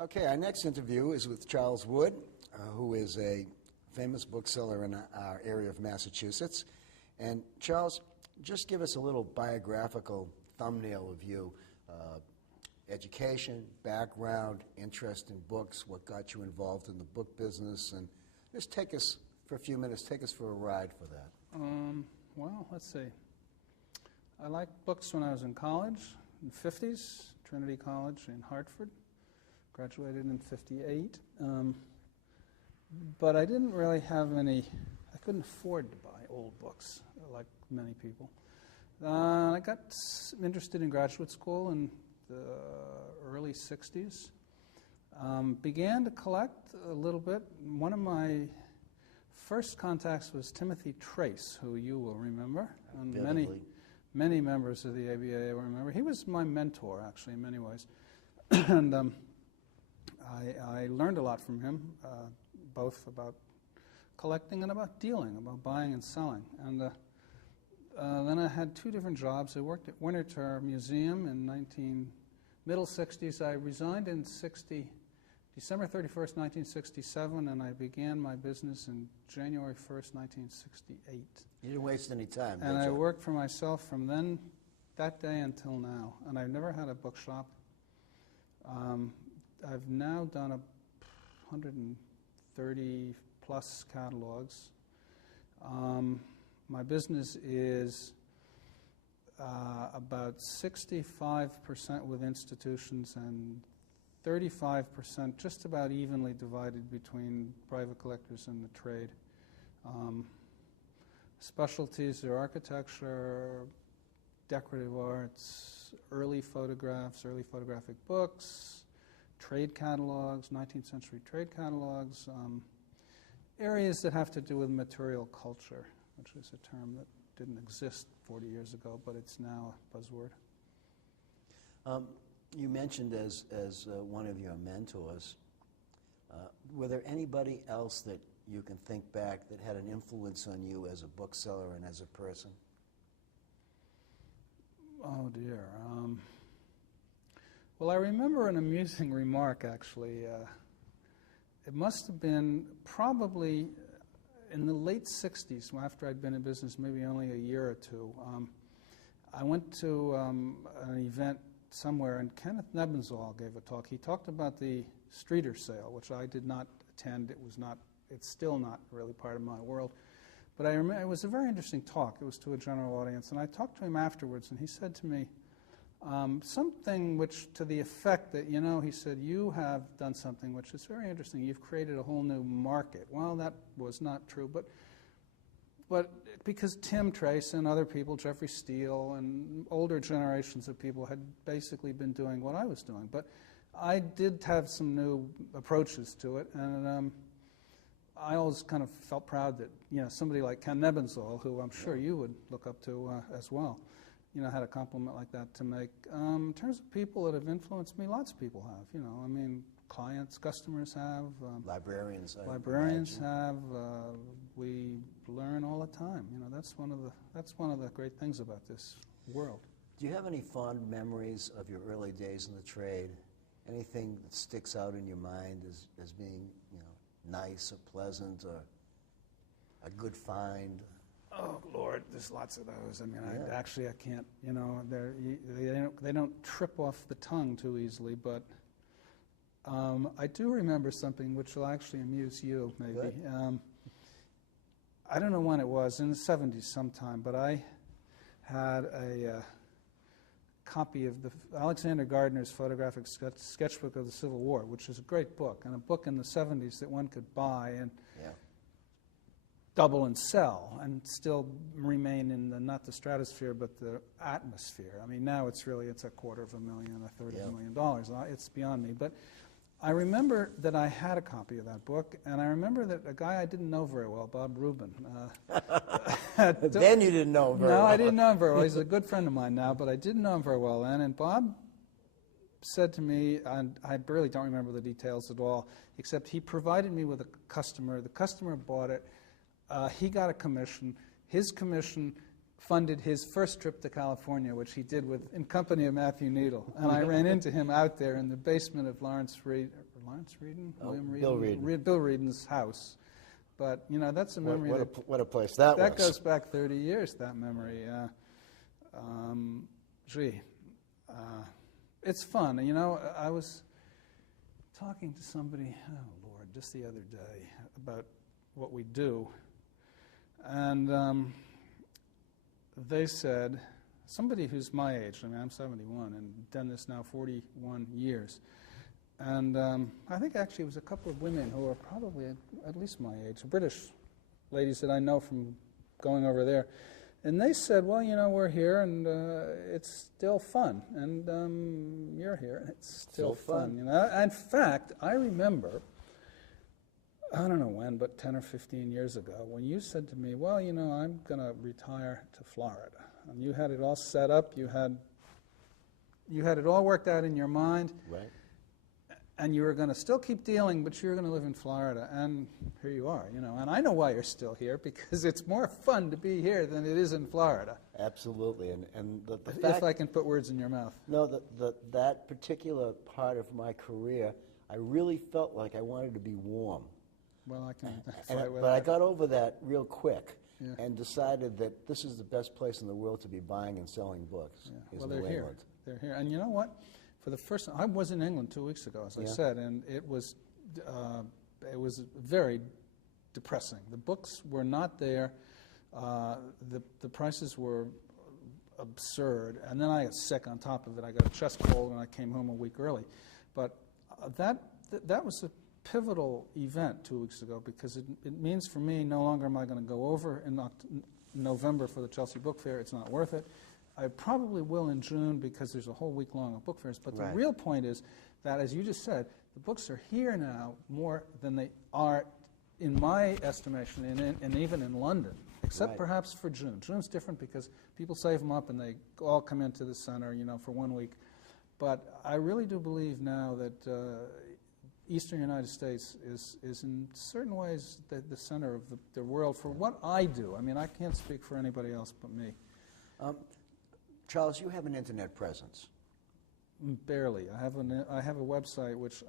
Okay, our next interview is with Charles Wood, who is a famous bookseller in our area of Massachusetts. And Charles, just give us a little biographical thumbnail of you. Education, background, interest in books, what got you involved in the book business, and just take us for a few minutes, take us for a ride for that. Well, let's see. I liked books when I was in college, in the 50s, Trinity College in Hartford. Graduated in 58. But I didn't really have I couldn't afford to buy old books like many people. I got interested in graduate school in the early 60s. Began to collect a little bit. One of my first contacts was Timothy Trace, who you will remember, and many members of the ABA will remember. He was my mentor, actually, in many ways. And I learned a lot from him, both about collecting and about dealing, about buying and selling. And then I had two different jobs. I worked at Winterthur Museum in middle 60s. I resigned in December 31st, 1967, and I began my business in January 1st, 1968. You didn't waste any time, And did I you? worked for myself from that day until now. And I've never had a bookshop. I've now done 130 plus catalogs. My business is about 65% with institutions and 35% just about evenly divided between private collectors and the trade. Specialties are architecture, decorative arts, early photographs, early photographic books, trade catalogs, 19th century trade catalogs, areas that have to do with material culture, which is a term that didn't exist 40 years ago, but it's now a buzzword. You mentioned as one of your mentors, were there anybody else that you can think back that had an influence on you as a bookseller and as a person? Oh, dear. Well, I remember an amusing remark, actually. It must have been probably in the late 60s, after I'd been in business maybe only a year or two. I went to an event somewhere, and Kenneth Nebenzahl gave a talk. He talked about the Streeter sale, which I did not attend. It's still not really part of my world. But I remember it was a very interesting talk. It was to a general audience, and I talked to him afterwards, and he said to me something which, to the effect that, he said, you have done something which is very interesting. You've created a whole new market. Well, that was not true, but because Tim Trace and other people, Jeffrey Steele and older generations of people had basically been doing what I was doing. But I did have some new approaches to it, and I always kind of felt proud that somebody like Ken Nebenzahl, who I'm sure you would look up to as well, had a compliment like that to make. In terms of people that have influenced me, lots of people have. Clients, customers have. Librarians. Librarians have. We learn all the time. That's one of the great things about this world. Do you have any fond memories of your early days in the trade? Anything that sticks out in your mind as being, nice or pleasant or a good find? Oh Lord, there's lots of those. I mean, yeah. I can't. They don't trip off the tongue too easily. But I do remember something which will actually amuse you, maybe. I don't know when it was, in the 70s sometime, but I had a copy of Alexander Gardner's photographic sketchbook of the Civil War, which is a great book, and a book in the 70s that one could buy and double and sell and still remain in not the stratosphere but the atmosphere. I mean, now it's $250,000, $1 million, $30 million. It's beyond me. But I remember that I had a copy of that book, and I remember that a guy I didn't know very well, Bob Rubin. Then you didn't know him very well. No, I didn't know him very well. He's a good friend of mine now, but I didn't know him very well then. And Bob said to me, and I really don't remember the details at all, except he provided me with a customer. The customer bought it. He got a commission. His commission funded his first trip to California, which he did in company of Matthew Needle. And I ran into him out there in the basement of Lawrence Reed Lawrence Reedon? Oh, William Bill Reedon. Bill Reedon's house. But, that's a memory What a place that was. that goes back 30 years, that memory. Gee, it's fun. I was talking to somebody, oh Lord, just the other day about what we do. And they said, somebody who's my age, I'm 71 and done this now 41 years. And I think actually it was a couple of women who are probably at least my age, British ladies that I know from going over there. And they said, well, we're here and it's still fun. And you're here and it's still fun. In fact, I remember, I don't know when, but 10 or 15 years ago, when you said to me, well, I'm going to retire to Florida. And you had it all set up. You had it all worked out in your mind. Right. And you were going to still keep dealing, but you were going to live in Florida. And here you are, And I know why you're still here, because it's more fun to be here than it is in Florida. Absolutely. And the fact... If I can put words in your mouth. No, that particular part of my career, I really felt like I wanted to be warm. Well, I can identify with But I that. got over that real quick. Yeah. And decided that this is the best place in the world to be buying and selling books. Yeah. Is Well, New they're here. England. They're here. And you know what? For the first time, I was in England 2 weeks ago, as I said, and it was very depressing. The books were not there. The prices were absurd. And then I got sick on top of it. I got a chest cold, and I came home a week early. But that was a pivotal event 2 weeks ago, because it means for me no longer am I going to go over in November for the Chelsea Book Fair. It's not worth it. I probably will in June, because there's a whole week long of book fairs. But the real point is that, as you just said, the books are here now more than they are, in my estimation, and even in London, except perhaps for June. June's different because people save them up and they all come into the center, for 1 week. But I really do believe now that Eastern United States is in certain ways the center of the world for what I do. I can't speak for anybody else but me. Charles, you have an internet presence. Barely. I have a website which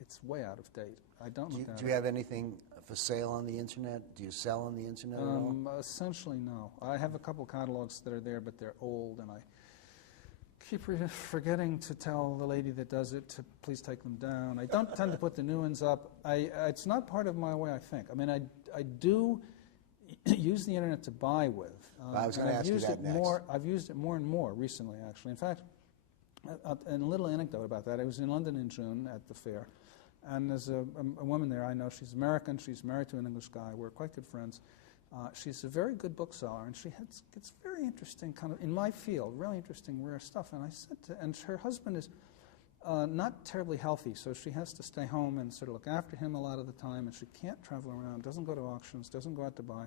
it's way out of date. I don't look at it. Do you have anything for sale on the internet? Do you sell on the internet at all? Essentially, no. I have a couple catalogs that are there, but they're old, and I keep forgetting to tell the lady that does it to please take them down. I don't tend to put the new ones up. It's not part of my way I think. I do use the internet to buy with. I was going to ask you that next. I've used it more and more recently, actually. In fact, and a little anecdote about that. I was in London in June at the fair, and there's a woman there I know. She's American. She's married to an English guy. We're quite good friends. She's a very good bookseller, and she gets very interesting, kind of in my field, really interesting, rare stuff. And I said and her husband is not terribly healthy, so she has to stay home and sort of look after him a lot of the time, and she can't travel around, doesn't go to auctions, doesn't go out to buy.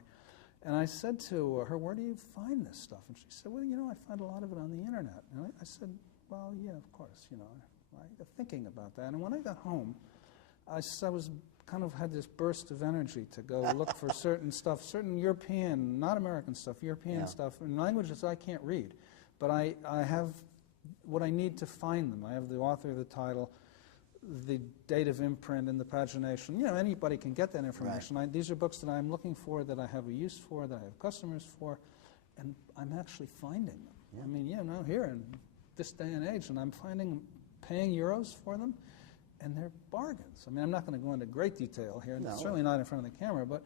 And I said to her, where do you find this stuff? And she said, well, I find a lot of it on the internet. And I said, well, yeah, of course, I was thinking about that. And when I got home, I was kind of had this burst of energy to go look for certain stuff, certain European, not American stuff, European stuff, in languages I can't read. But I have what I need to find them. I have the author, the title, the date of imprint, and the pagination. Anybody can get that information. Right. These are books that I'm looking for, that I have a use for, that I have customers for, and I'm actually finding them. Yeah. Here in this day and age, and I'm paying euros for them, and they're bargains. I'm not going to go into great detail here, and No. certainly not in front of the camera, but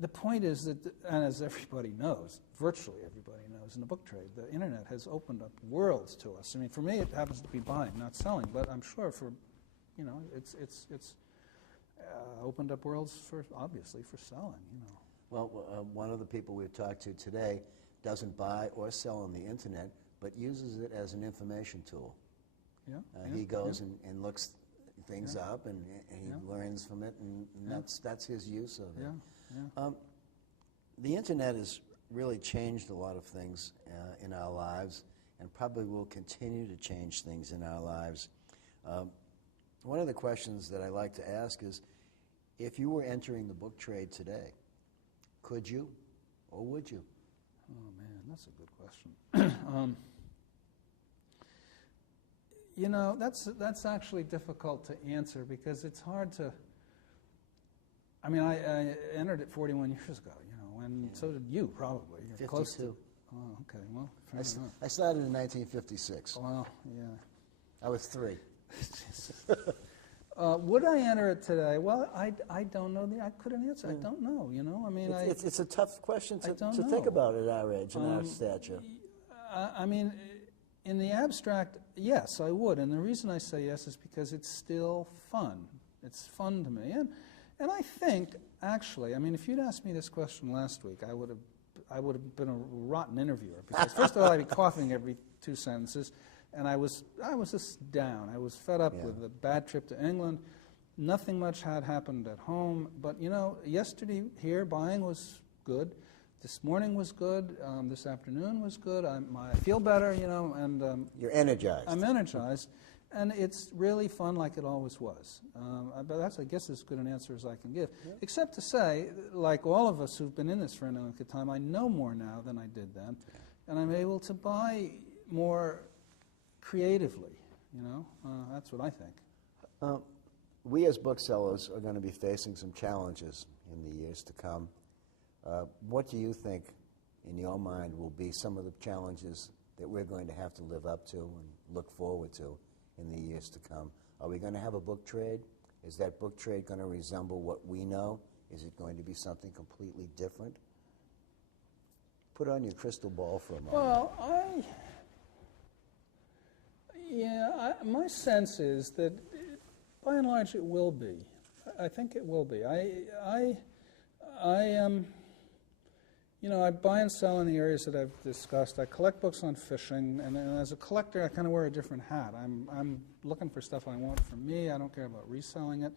the point is that, and as everybody knows, virtually everybody knows in the book trade, the internet has opened up worlds to us. For me, it happens to be buying, not selling, but I'm sure for, it's opened up worlds obviously for selling. Well, one of the people we've talked to today doesn't buy or sell on the internet, but uses it as an information tool. He goes and looks things up, and he learns from it, and that's his use of it. The internet has really changed a lot of things in our lives, and probably will continue to change things in our lives. One of the questions that I like to ask is, if you were entering the book trade today, could you or would you? Oh, man, that's a good question. You know, that's actually difficult to answer because it's hard to. I mean, I entered it 41 years ago, you know, and so did you probably. You're 52. close to. Oh, okay. Well, fair enough. I started in 1956. Well, yeah. I was 3. Would I enter it today? Well, I don't know. I couldn't answer. I don't know. You know, I mean, It's a tough question I to don't think know. about at our age and our stature. I mean, in the abstract, yes, I would. And the reason I say yes is because it's still fun. It's fun to me. And I think, actually, I mean, if you'd asked me this question last week, I would have been a rotten interviewer. Because first of all, I'd be coughing every 2 sentences. And I was just down. I was fed up with the bad trip to England. Nothing much had happened at home. But, you know, yesterday here, buying was good. This morning was good. This afternoon was good. I feel better, you know, and You're energized. I'm energized. And it's really fun like it always was. But that's, I guess, as good an answer as I can give. Except to say, like all of us who've been in this for any length of time, I know more now than I did then. And I'm able to buy more creatively, you know. That's what I think. We as booksellers are going to be facing some challenges in the years to come. What do you think, in your mind, will be some of the challenges that we're going to have to live up to and look forward to in the years to come? Are we going to have a book trade? Is that book trade going to resemble what we know? Is it going to be something completely different? Put on your crystal ball for a moment. Well, my sense is that, by and large, it will be. I think it will be. You know, I buy and sell in the areas that I've discussed. I collect books on fishing, and as a collector, I kind of wear a different hat. I'm looking for stuff I want for me. I don't care about reselling it,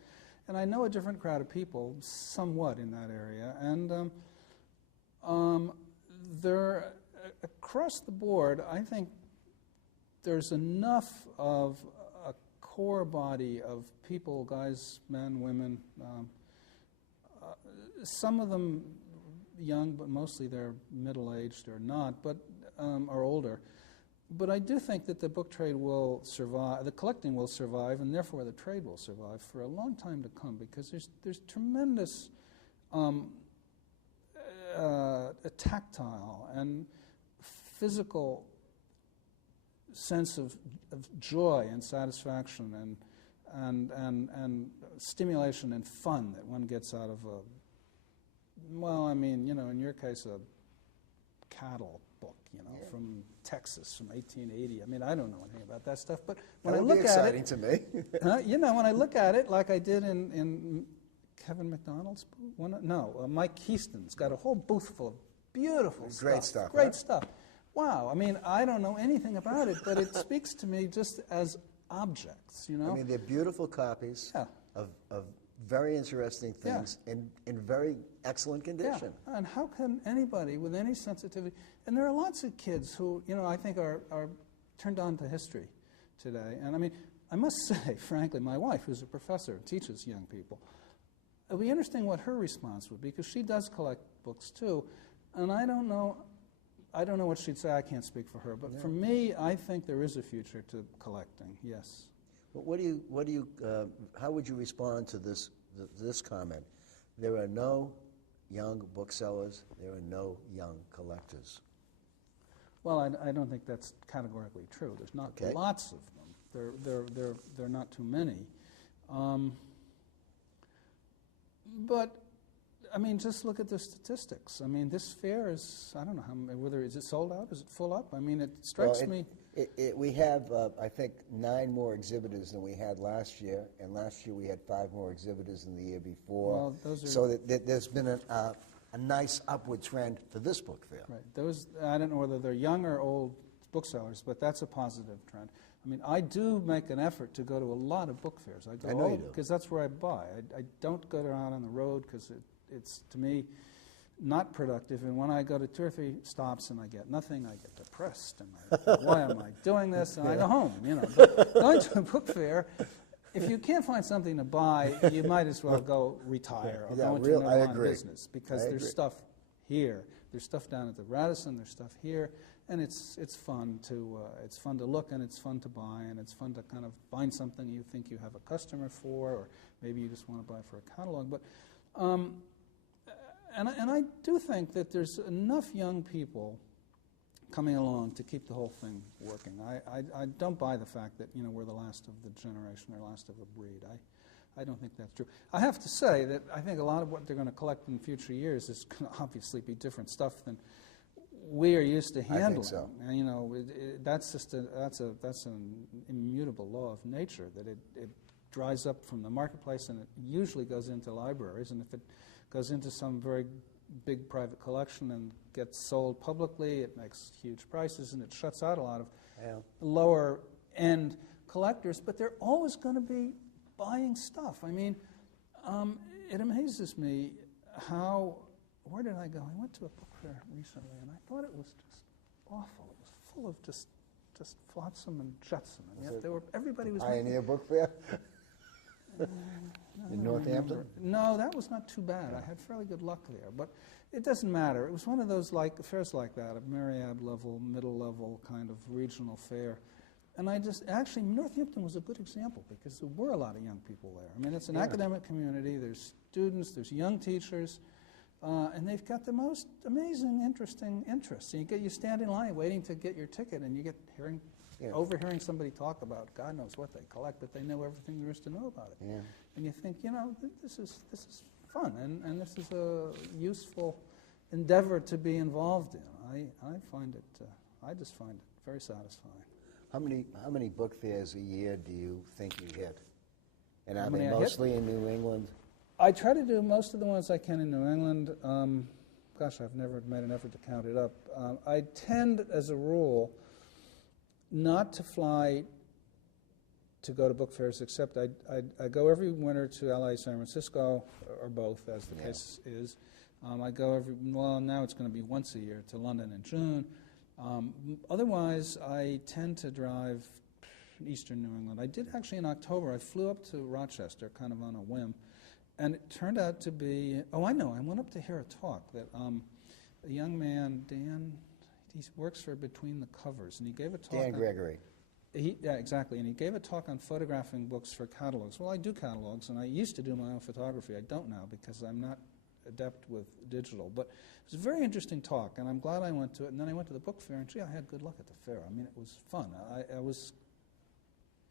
and I know a different crowd of people, somewhat in that area, and there, across the board, I think there's enough of a core body of people, guys, men, women, some of them young, but mostly they're middle-aged or not, but or older. But I do think that the book trade will survive, the collecting will survive, and therefore the trade will survive for a long time to come, because there's tremendous tactile and physical sense of joy and satisfaction and stimulation and fun that one gets out of a, well, I mean, you know, in your case, a cattle book, you know, from Texas from 1880. I mean, I don't know anything about that stuff, but when I look at it, to me. you know, when I look at it, like I did in Kevin McDonald's, Mike Keaston's got a whole booth full of beautiful stuff. Great stuff. Great stuff. Wow. I mean, I don't know anything about it, but it speaks to me just as objects, you know. I mean, they're beautiful copies of very interesting things in very excellent condition. Yeah. And how can anybody with any sensitivity, and there are lots of kids who, you know, I think are turned on to history today. And I mean, I must say, frankly, my wife, who's a professor and teaches young people, it would be interesting what her response would be, because she does collect books too. And I don't know what she'd say. I can't speak for her. But for me, I think there is a future to collecting, yes. But how would you respond to this comment? There are no young booksellers. There are no young collectors. Well, I don't think that's categorically true. There's not lots of them. There are not too many. But I mean, just look at the statistics. I mean, this fair is, I don't know whether, is it sold out? Is it full up? I mean, it strikes me. We have, I think, 9 more exhibitors than we had last year, and last year we had 5 more exhibitors than the year before. Well, those are, so there's been a nice upward trend for this book fair. Right. Those, I don't know whether they're young or old booksellers, but that's a positive trend. I mean, I do make an effort to go to a lot of book fairs. I know you do. Because that's where I buy. I don't go around on the road because it's, to me, not productive. And when I go to 2 or 3 stops and I get nothing, I get depressed. And I think, why am I doing this? And I go home, you know. But going to a book fair, if you can't find something to buy, you might as well go retire or go into another line of business, because there's stuff here. There's stuff down at the Radisson. There's stuff here. and it's fun to look, and it's fun to buy, and it's fun to kind of find something you think you have a customer for, or maybe you just want to buy for a catalog. But and I do think that there's enough young people coming along to keep the whole thing working. I don't buy the fact that we're the last of the generation or last of a breed. I don't think that's true. I have to say that I think a lot of what they're going to collect in future years is going to obviously be different stuff than we are used to handling. I think so. And that's an immutable law of nature, that it dries up from the marketplace, and it usually goes into libraries, and if it goes into some very big private collection and gets sold publicly, it makes huge prices, and it shuts out a lot of lower end collectors, but they're always going to be buying stuff. I mean, it amazes me how, where did I go? I went to a book fair recently, and I thought it was just awful. It was full of just flotsam and jetsam, and yet everybody was Pioneer Book Fair in Northampton? No, that was not too bad. I had fairly good luck there, but it doesn't matter. It was one of those fairs like that, a Myriad level, middle level kind of regional fair. And actually, Northampton was a good example because there were a lot of young people there. I mean, it's an academic community. There's students, there's young teachers, and they've got the most amazing, interesting interests. And you stand in line waiting to get your ticket, and you get overhearing somebody talk about God knows what they collect, but they know everything there is to know about it. Yeah. And you think, this is fun, and this is a useful endeavor to be involved in. I just find it very satisfying. How many book fairs a year do you think you hit? And How are many they I hit? mostly in New England? I try to do most of the ones I can in New England. Gosh, I've never made an effort to count it up. I tend, as a rule, not to fly to go to book fairs, except I go every winter to LA, San Francisco, or both, as the case is. I go now it's going to be once a year to London in June. Otherwise, I tend to drive eastern New England. I did actually in October. I flew up to Rochester kind of on a whim, and it turned out to be, I went up to hear a talk that a young man, Dan, he works for Between the Covers, and he gave a talk. Dan Gregory. Yeah, exactly, and he gave a talk on photographing books for catalogs. Well, I do catalogs, and I used to do my own photography. I don't now because I'm not adept with digital, but it was a very interesting talk, and I'm glad I went to it. And then I went to the book fair, and I had good luck at the fair. I mean, it was fun.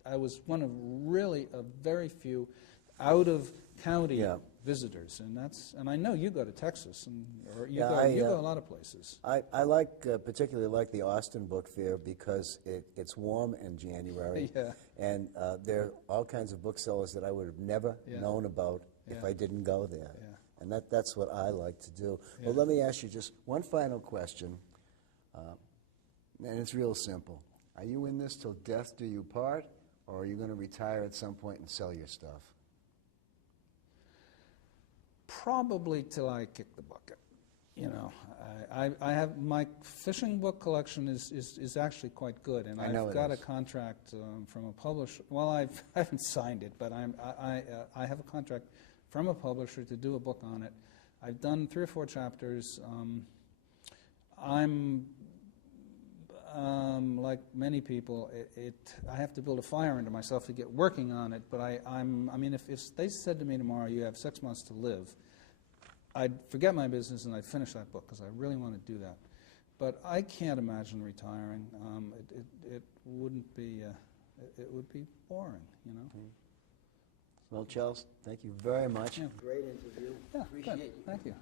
I was one of really a very few out of county visitors, and I know you go to Texas, or you go a lot of places. I particularly like the Austin Book Fair because it's warm in January, and there are all kinds of booksellers that I would have never known about if I didn't go there. Yeah. And that's what I like to do. Well, let me ask you just one final question, and it's real simple. Are you in this till death do you part, or are you going to retire at some point and sell your stuff? Probably till I kick the bucket. I have my fishing book collection is actually quite good, and I've got a contract from a publisher. Well, I haven't signed it, but I have a contract from a publisher to do a book on it. I've done 3 or 4 chapters. I'm like many people. I have to build a fire under myself to get working on it. But I mean, if they said to me tomorrow, "You have 6 months to live," I'd forget my business and I'd finish that book because I really want to do that. But I can't imagine retiring. It wouldn't be. It would be boring, Well, Charles, thank you very much. Yeah. Great interview. Yeah, Appreciate good. it. Thank you.